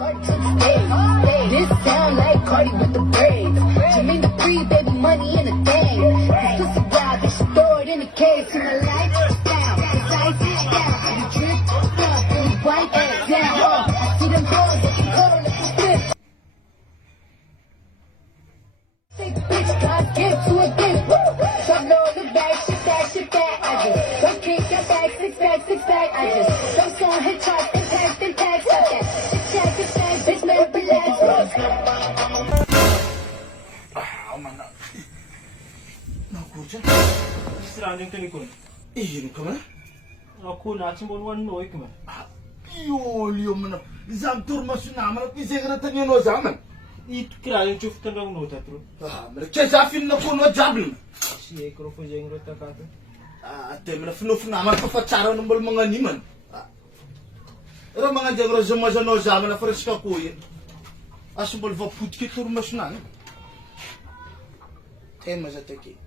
This sound like Cardi with the braids. Jermaine the free baby money in a thing. This pussy wild, bitch, throw it in the case. To my life down, cause I sit down. You drip, stuff, and white ass down. I see them boys looking cold like a whip. Say bitch, God give to a gift. Drop low, look back, shit that. I just don't kick your back, six pack. I just don't song, hit charts, impact. Stop that. Check, bitch, man, relax. Aman na. Naku dyan. Siraling talikon. Iyon ka man? Ako na chimbolwan noy kaman. Yun man. Zam turma sunaman at pisegratan yun o zaman. It kiraling chuftan lang no tatro. Malagkasafin na po no jabl. Si ekro po jeng rota kato. Ate, manafinof naman kafatsaraw ng mga niman. Pero mga jang razuma sa no zaman na fresh ka kuya. Asubal va putki turma sunan. Tema za taki.